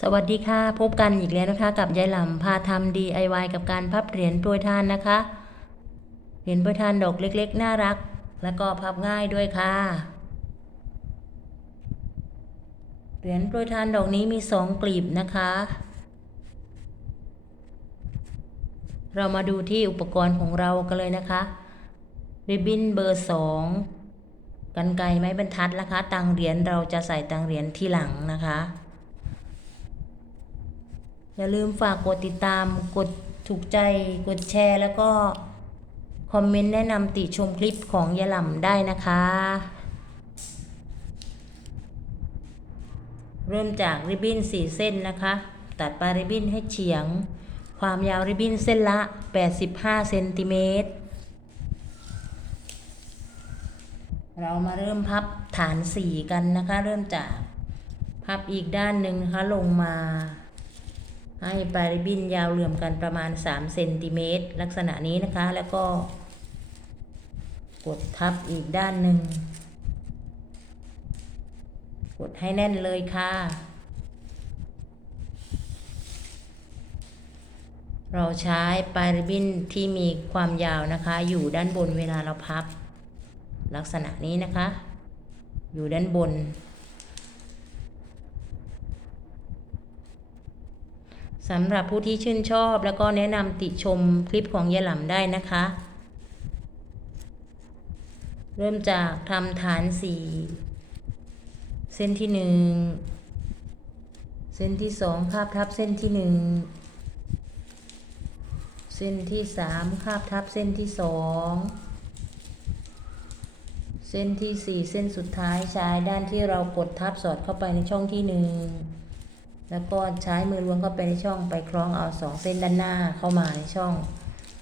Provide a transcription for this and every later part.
สวัสดีค่ะ พบกันอีกแล้วนะคะ กับยายหลำพาทำ DIY กับการพับเหรียญโปรยทานนะคะ เหรียญโปรยทานดอกเล็กๆ น่ารัก แล้วก็พับง่ายด้วยค่ะ เหรียญโปรยทานดอกนี้มีสองกลีบนะคะ เรามาดูที่อุปกรณ์ของเรากันเลยนะคะ ริบบิ้นเบอร์สองกันไกไม้บรรทัดนะคะ ตังเหรียญเราจะใส่ตังเหรียญที่หลังนะคะ อย่าลืมฝากกดติดตาม กดถูกใจ กดแชร์ แล้วก็คอมเมนต์แนะนำติชมคลิปของยาหล่ำได้นะคะ เริ่มจากริบบิ้นสี่เส้นนะคะ ตัดปลายริบบิ้นให้เฉียง ความยาวริบบิ้นเส้นละ 85เซนติเมตรเรามาเริ่มพับฐานสีกันนะคะ เริ่มจากพับอีกด้านหนึ่งนะคะลงมา ให้ปลายริบบิ้นยาวเหลื่อมกันประมาณ3เซนติเมตรลักษณะนี้นะคะ แล้วก็ กดทับอีกด้านหนึ่ง กดให้แน่นเลยค่ะ เราใช้ปลายริบบิ้นที่มีความยาวนะคะ อยู่ด้านบนเวลาเราพับ ลักษณะนี้นะคะ อยู่ด้านบน สำหรับผู้ที่ชื่นชอบ แล้วก็แนะนำติชมคลิปของยายหล่ำได้นะคะ เริ่มจากทำฐานสีเส้นที่หนึ่งเส้นที่สองคาบทับเส้นที่หนึ่งเส้นที่สามคาบทับเส้นที่สองเส้นที่สี่เส้นสุดท้ายใช้ด้านที่เรากดทับสอดเข้าไปในช่องที่หนึ่ง แล้วก็ใช้มือล้วงเข้าไปในช่องไปคล้องเอาสองเส้นด้านหน้าเข้ามาในช่อง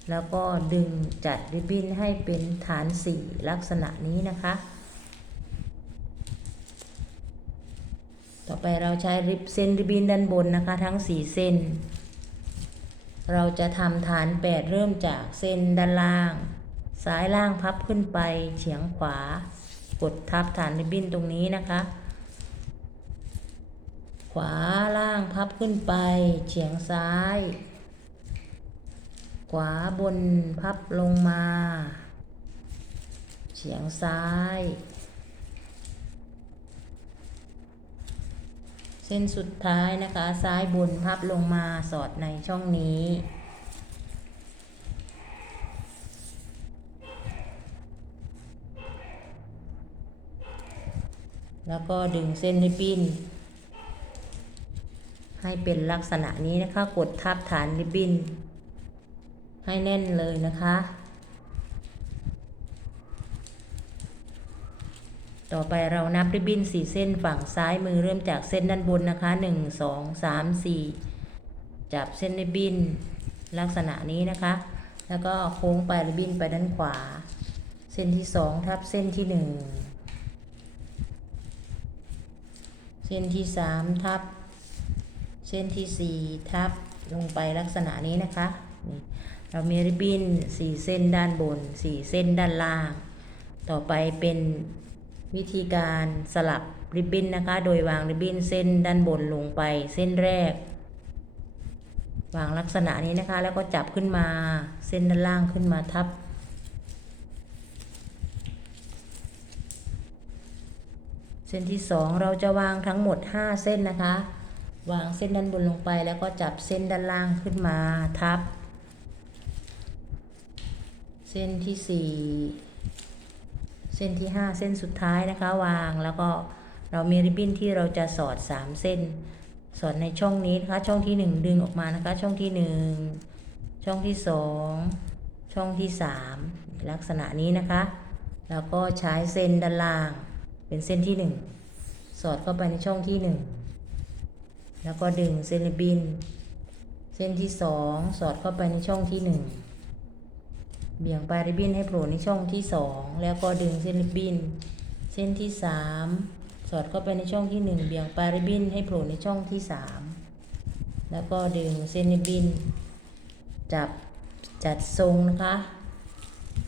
แล้วก็ดึงจัดริบบิ้นให้เป็นฐานสี่ลักษณะนี้นะคะ ต่อไปเราใช้ริบเส้นริบบิ้นด้านบนนะคะ ทั้งสี่เส้น เราจะทำฐานแปดเริ่มจากเส้นด้านล่าง ซ้ายล่างพับขึ้นไปเฉียงขวากดทับฐานริบบิ้นตรงนี้นะคะ วาล่างพับขึ้นไป เฉียงซ้าย ขวาบนพับลงมา เฉียงซ้าย เส้นสุดท้ายนะคะ ซ้ายบนพับลงมาสอดในช่องนี้แล้วก็ดึงเส้นริบบิ้น ให้เป็นลักษณะนี้นะคะ กดทับฐานริบบิ้นให้แน่นเลยนะคะ ต่อไปเรานับริบบิ้นสี่เส้นฝั่งซ้ายมือเริ่มจากเส้นด้านบนนะคะหนึ่งสองสามสี่จับเส้นริบบิ้นลักษณะนี้นะคะ แล้วก็โค้งไปริบบิ้นไปด้านขวา เส้นที่สองทับเส้นที่หนึ่งเส้นที่สามทับ เส้นที่สี่ทับลงไปลักษณะนี้นะคะนี่เรามีริบบิ้นสี่เส้นด้านบนสี่เส้นด้านล่าง ต่อไปเป็นวิธีการสลับริบบิ้นนะคะ โดยวางริบบิ้นเส้นด้านบนลงไปเส้นแรก วางลักษณะนี้นะคะ แล้วก็จับขึ้นมาเส้นด้านล่างขึ้นมาทับเส้นที่สองเราจะวางทั้งหมด 5 เส้นนะคะ วางเส้นด้านบนลงไปแล้วก็จับเส้นด้านล่างขึ้นมาทับ เส้นที่สี่เส้นที่ห้าเส้นสุดท้ายนะคะวางแล้วก็เรามีริบบิ้นที่เราจะสอดสามเส้น สอดในช่องนี้นะคะ ช่องที่หนึ่งดึงออกมานะคะ ช่องที่หนึ่งช่องที่สองช่องที่สามลักษณะนี้นะคะ แล้วก็ใช้เส้นด้านล่าง เป็นเส้นที่หนึ่งสอดเข้าไปในช่องที่หนึ่ง แล้วก็ดึงเส้นริบบิ้นเส้นที่สองสอดเข้าไปในช่องที่หนึ่งเบี่ยงปลายริบบิ้นให้โผล่ในช่องที่สองแล้วก็ดึงเส้นริบบิ้น เส้นที่สามสอดเข้าไปในช่องที่หนึ่งเบี่ยงปลายริบบิ้นให้โผล่ในช่องที่สามแล้วก็ดึงเส้นริบบิ้น จับจัดทรงนะคะ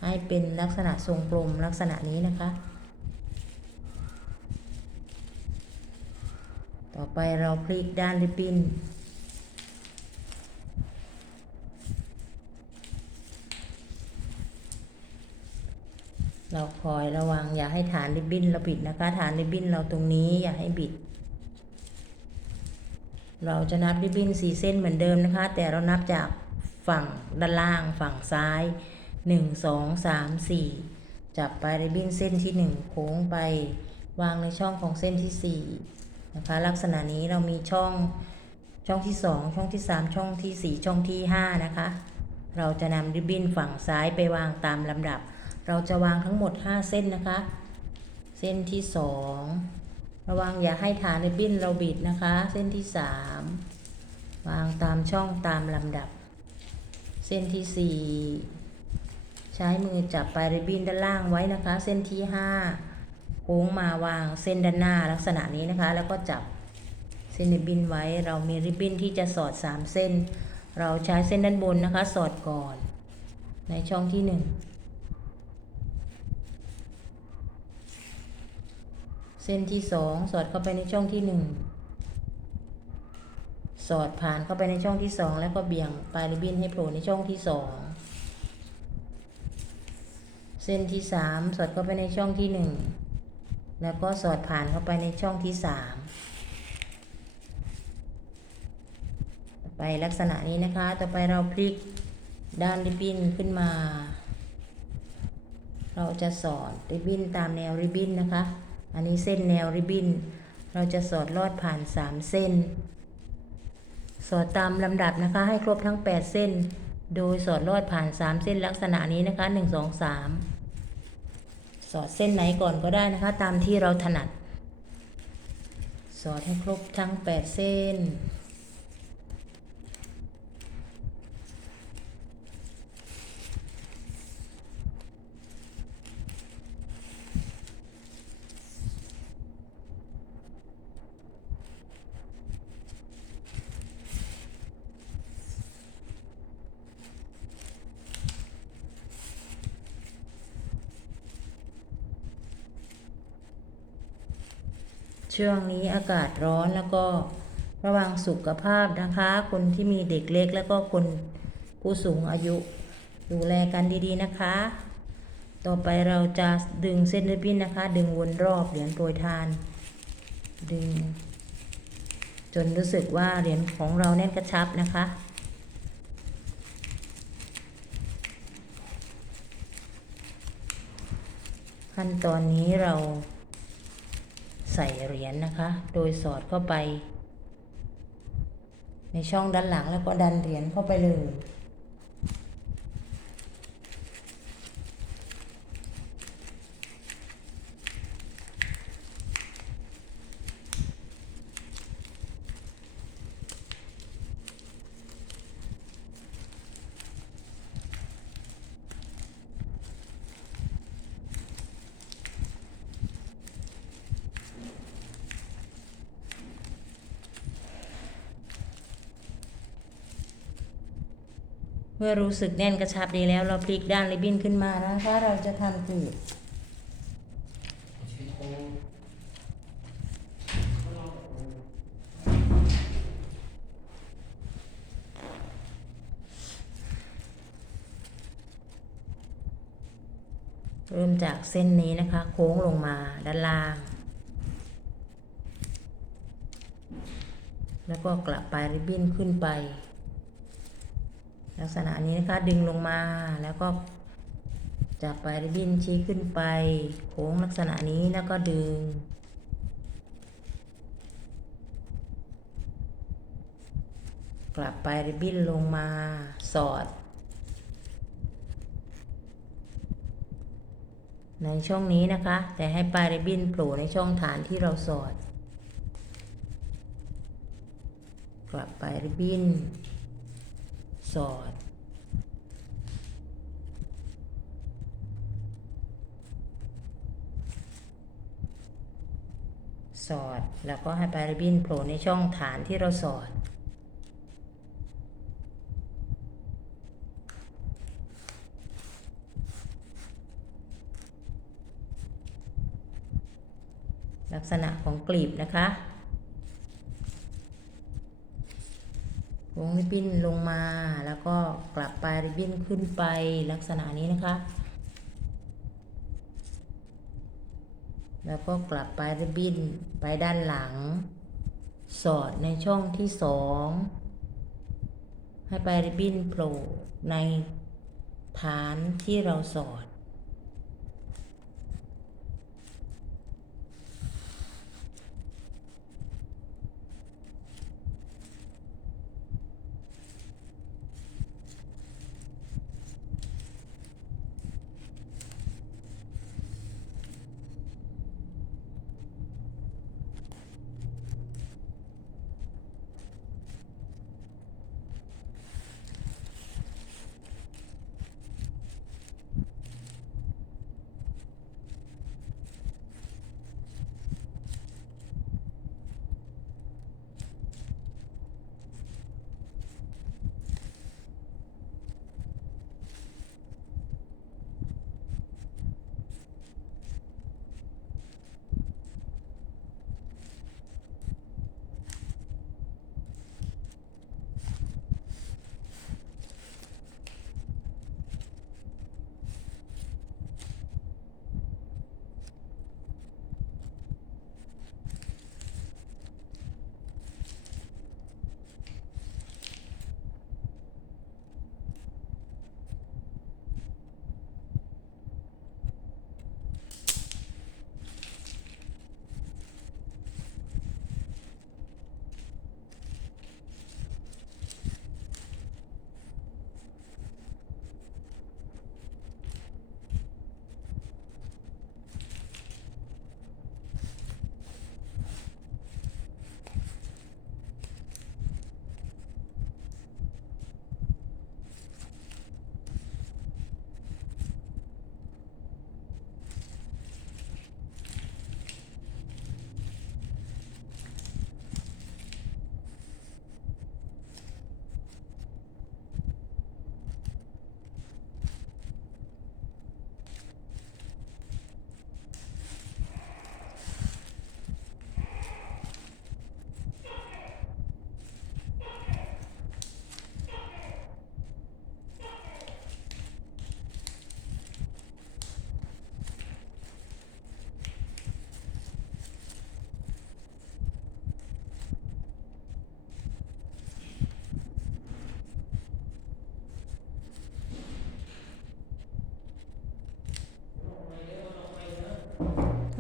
ให้เป็นลักษณะทรงกลมลักษณะนี้นะคะ ต่อไปเราพลิกด้านริบบิ้นเราคอยระวังอย่าให้ฐานริบบิ้นเราบิดนะคะ ฐานริบบิ้นเราตรงนี้อย่าให้บิด เราจะนับริบบิ้นสี่เส้นเหมือนเดิมนะคะ แต่เรานับจากฝั่งด้านล่างฝั่งซ้ายหนึ่งสองสามสี่จับปลายริบบิ้นเส้นที่หนึ่งโค้งไป วางในช่องของเส้นที่สี่ นะคะ ลักษณะนี้เรามีช่องช่องที่สองช่องที่สามช่องที่สี่ช่องที่ห้านะคะ เราจะนำริบบิ้นฝั่งซ้ายไปวางตามลำดับ เราจะวางทั้งหมด 5 เส้นนะคะ เส้นที่ 2 ระวังอย่าให้ฐานริบบิ้นเราบิดนะคะ เส้นที่ 3 วางตามช่องตามลำดับ เส้นที่ 4 ใช้มือจับปลายริบบิ้นด้านล่างไว้นะคะ เส้นที่ 5 โค้งมาวางเส้นด้านหน้าลักษณะนี้นะคะ แล้วก็จับเส้นริบบิ้นไว้เรามีริบบิ้นที่จะสอด 3 เส้น เราใช้เส้นด้านบนนะคะ สอดก่อน ในช่องที่ 1 เส้นที่สองสอดเข้าไปในช่องที่หนึ่งสอดผ่านเข้าไปในช่องที่สองแล้วก็เบี่ยงปลายริบบิ้นให้โผล่ในช่องที่สองเส้นที่สามสอดเข้าไปในช่องที่หนึ่ง แล้วก็สอดผ่านเข้าไปในช่องที่สามไปลักษณะนี้นะคะ ต่อไปเราพลิกด้านริบบิ้นขึ้นมา เราจะสอดริบบิ้นตามแนวริบบิ้นนะคะ อันนี้เส้นแนวริบบิ้น เราจะสอดลอดผ่าน 3 เส้น สอดตามลำดับนะคะ ให้ครบทั้ง 8 เส้น โดยสอดลอดผ่าน 3 เส้นลักษณะนี้นะคะ 1 2 3 สอดเส้นไหนก่อนก็ได้นะคะ ตามที่เราถนัด สอดให้ครบทั้ง 8 เส้น ช่วงนี้อากาศร้อนแล้วก็ระวังสุขภาพนะคะ คนที่มีเด็กเล็กแล้วก็คนผู้สูงอายุดูแลกันดีๆนะคะ ต่อไปเราจะดึงเส้นริบบิ้นนะคะ ดึงวนรอบเหรียญโปรยทาน ดึง จนรู้สึกว่าเหรียญของเราแน่นกระชับนะคะขั้นตอนนี้เรา ใส่เหรียญนะคะ โดยสอดเข้าไป ในช่องด้านหลังแล้วก็ดันเหรียญเข้าไปเลย เมื่อรู้สึกแน่นกระชับดีแล้ว เราพลิกด้านริบบิ้นขึ้นมานะคะเราจะทำกลีเริ่มจากเส้นนี้นะคะ โค้งลงมาด้านล่าง แล้วก็กลับปลายริบบิ้นขึ้นไป ลักษณะนี้นะคะดึงลงมาแล้วก็จับปลายริบบิ้นชี้ขึ้นไปโค้งลักษณะนี้แล้วก็ดึง กลับปลายริบบิ้นลงมาสอด ในช่องนี้นะคะ แต่ให้ปลายริบบิ้นโผล่ในช่องฐานที่เราสอด กลับปลายริบบิ้น สอด สอดแล้วก็ให้ปลายริบบิ้นโผล่ในช่องฐานที่เราสอด ลักษณะของกลีบนะคะ วงริบบิ้นลงมาแล้วก็กลับปลายริบบิ้นขึ้นไปลักษณะนี้นะคะ แล้วก็กลับปลายริบบิ้นไปด้านหลัง สอดในช่องที่สองให้ปลายริบบิ้นโผล่ในฐานที่เราสอด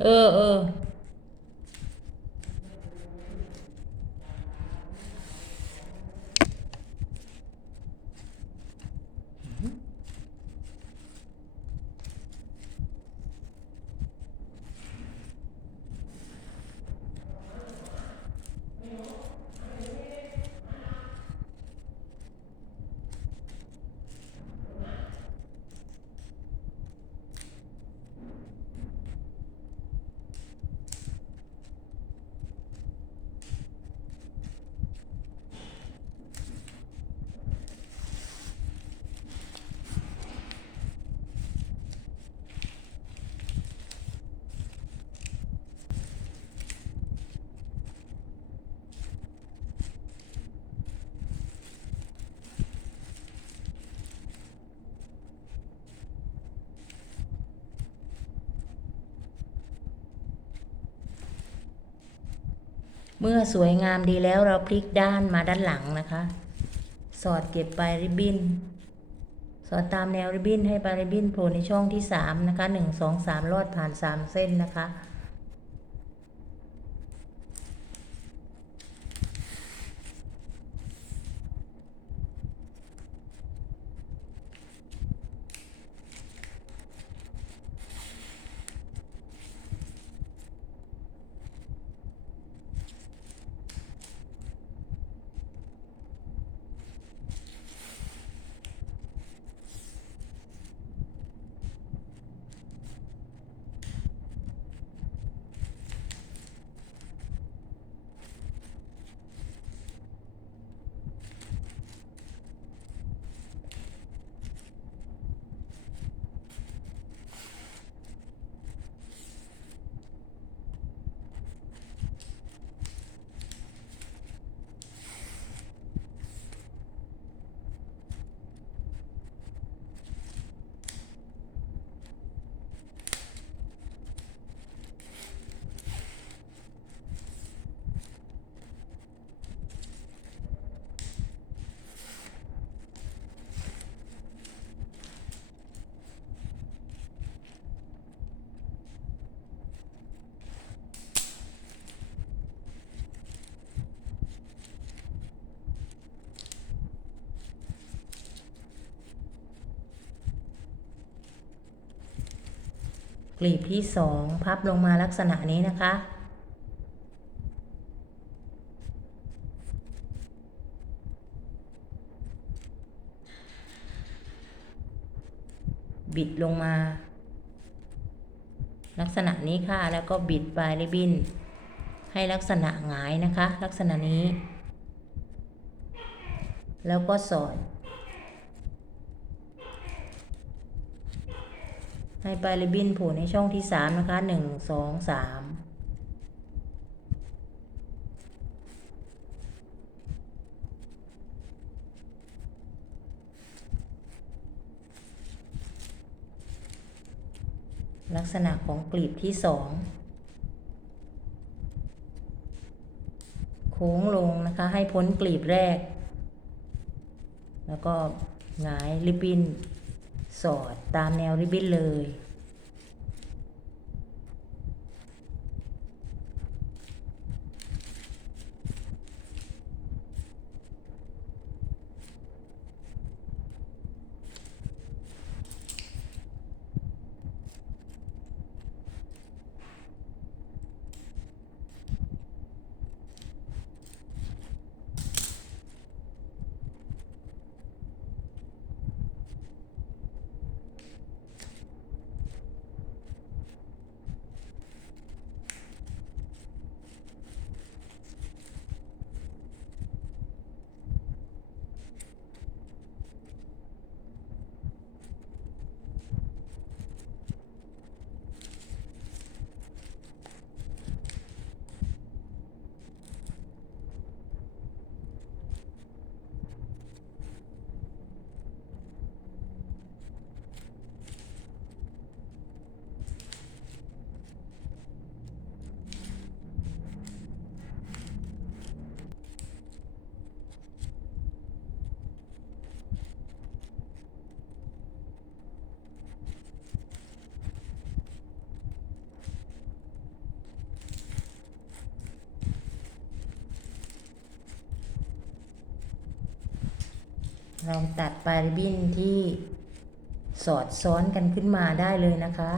เออ เมื่อสวยงามดีแล้วเราพลิกด้านมาด้านหลังนะคะ สอดเก็บปลายริบบิ้น สอดตามแนวริบบิ้นให้ปลายริบบิ้นโผล่ในช่องที่สามนะคะหนึ่งสองสามลอดผ่านสามเส้นนะคะ กลีบที่สองพับลงมาลักษณะนี้นะคะ บิดลงมา ลักษณะนี้ค่ะแล้วก็บิดปลายริบบิ้นให้ลักษณะหงายนะคะ ลักษณะนี้ แล้วก็สอด ให้ปลายริบบิ้นผล่ในช่องที่สามนะคะหนึ่งสองสามลักษณะของกลีบที่สองโค้งลงนะคะ ให้พ้นกลีบแรก แล้วก็หงายริบบิ้น สอดตามแนวริบบิ้นเลย เราตัดปลายริบบิ้นที่สอดซ้อนกันขึ้นมาได้เลยนะคะ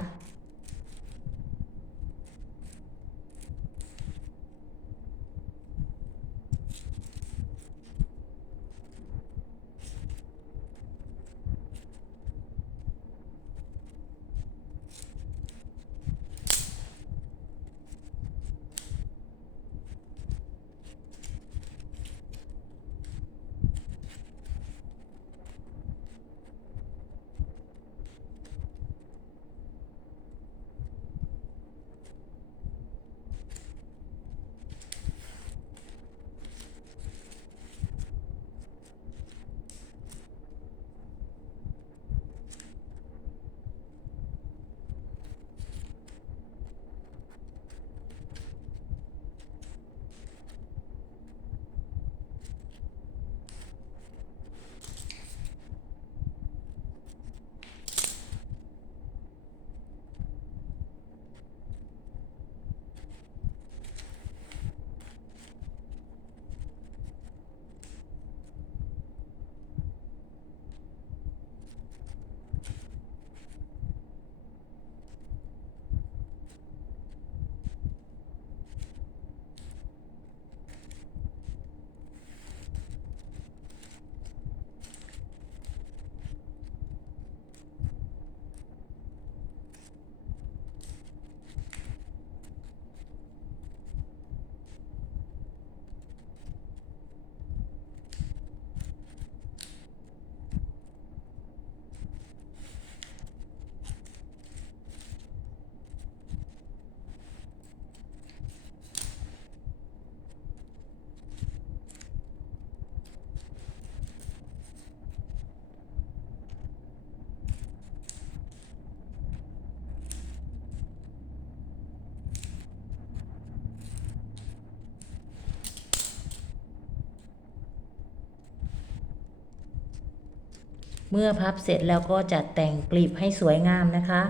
เมื่อพับเสร็จแล้วก็จัดแต่งกลีบให้สวยงามนะคะ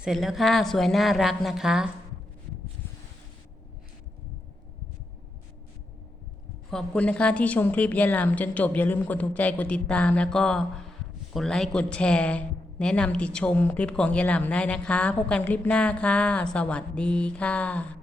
เสร็จแล้วค่ะสวยน่ารักนะคะขอบคุณนะคะที่ชมคลิปยายลำจนจบอย่าลืมกดถูกใจกดติดตาม แล้วก็กดไลค์กดแชร์ แนะนำติดชมคลิปของยายลำได้นะคะ พบกันคลิปหน้าค่ะ สวัสดีค่ะ